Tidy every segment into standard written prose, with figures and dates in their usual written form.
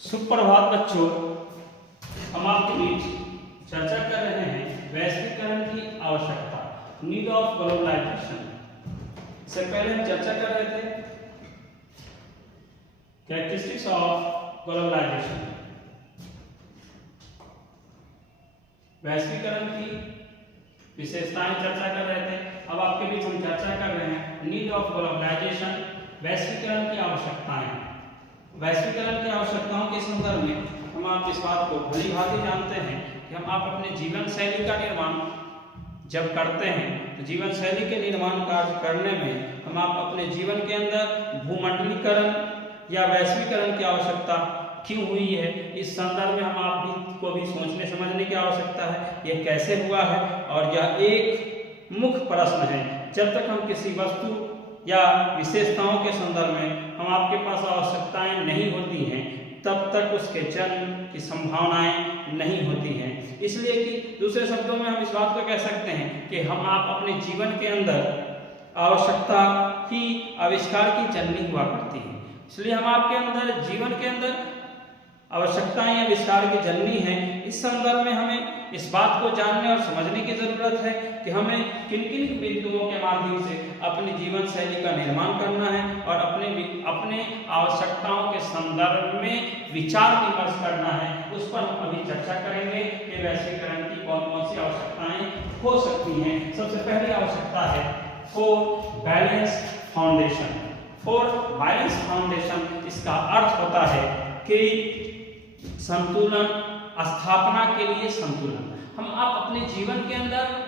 सुप्रभात बच्चों, हम आपके बीच चर्चा कर रहे हैं वैश्वीकरण की आवश्यकता, नीड ऑफ ग्लोबलाइजेशन। इससे पहले हम चर्चा कर रहे थे कैरेक्टरिस्टिक्स ऑफ ग्लोबलाइजेशन, वैश्वीकरण की विशेषताएं चर्चा कर रहे थे। अब आपके बीच हम चर्चा कर रहे हैं नीड ऑफ ग्लोबलाइजेशन, वैश्वीकरण की आवश्यकताएं। वैश्वीकरण की आवश्यकताओं के संदर्भ में हम आप इस बात को भली भांति जानते हैं कि हम आप अपने जीवन शैली का निर्माण जब करते हैं तो जीवन शैली के निर्माण कार्य करने में हम आप अपने जीवन के अंदर भूमंडलीकरण या वैश्वीकरण की आवश्यकता क्यों हुई है, इस संदर्भ में हम आप भी को भी सोचने समझने की आवश्यकता है। यह कैसे हुआ है, और यह एक मुख्य प्रश्न है। जब तक हम किसी वस्तु या विशेषताओं के संदर्भ में हम आपके पास आवश्यकताएं नहीं होती हैं, तब तक उसके जन्म की संभावनाएं नहीं होती हैं। इसलिए कि दूसरे शब्दों में हम इस बात को कह सकते हैं कि हम आप अपने जीवन के अंदर आवश्यकता ही आविष्कार की जननी हुआ करती है। इसलिए हम आपके अंदर जीवन के अंदर आवश्यकताएं आविष्कार की जननी है। इस संदर्भ में हमें इस बात को जानने और समझने की जरूरत है कि हमें किन किन बिंदुओं के माध्यम से अपनी जीवन शैली का निर्माण करना है और अपने आवश्यकताओं के संदर्भ में विचार विमर्श करना है। उस पर हम अभी चर्चा करेंगे कि वैश्वीकरण की कौन कौन सी आवश्यकताएं हो सकती हैं। सबसे पहली आवश्यकता है for balance foundation. For balance foundation, इसका अर्थ होता है कि संतुलन, स्थापना के लिए संतुलन। हम आप अपने जीवन के अंदर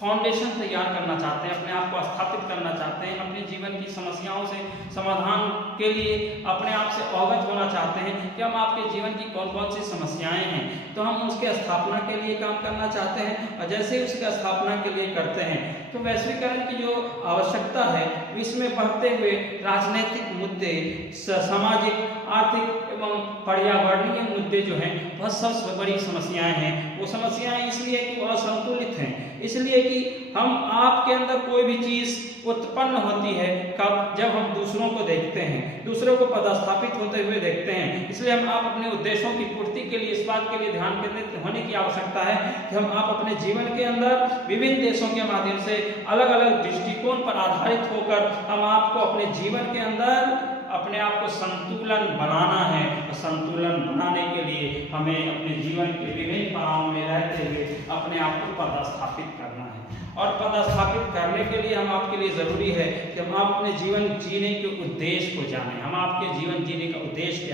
फाउंडेशन तैयार करना चाहते हैं, अपने आप को स्थापित करना चाहते हैं, अपने जीवन की समस्याओं से समाधान के लिए अपने आप से अवगत होना चाहते हैं कि हम आपके जीवन की कौन कौन सी समस्याएं हैं, तो हम उसके स्थापना के लिए काम करना चाहते हैं। और जैसे ही उसका स्थापना के लिए करते हैं तो वैश्वीकरण की जो आवश्यकता है इसमें बढ़ते हुए राजनीतिक मुद्दे, सामाजिक, आर्थिक एवं पर्यावरणीय मुद्दे जो हैं वह सबसे बड़ी समस्याएं हैं। वो समस्याएं इसलिए कि वह असंतुलित हैं, इसलिए कि हम आपके अंदर कोई भी चीज उत्पन्न होती है कब, जब हम दूसरों को देखते हैं, दूसरों को पदस्थापित होते हुए देखते हैं। इसलिए हम आप अपने उद्देश्यों की पूर्ति के लिए इस बात के लिए ध्यान केंद्रित होने की आवश्यकता है कि हम आप अपने जीवन के अंदर विभिन्न देशों के माध्यम से अलग अलग दृष्टिकोण पर आधारित होकर हम आपको अपने जीवन के अंदर अपने आप को संतुलन बनाना है। और संतुलन बनाने के लिए हमें अपने जीवन के विभिन्न पड़ावों में रहते हुए अपने आप को पदस्थापित करना है। और पदस्थापित करने के लिए हम आपके लिए जरूरी है कि हम आप अपने जीवन जीने के उद्देश्य को जानें। हम आपके जीवन जीने का उद्देश्य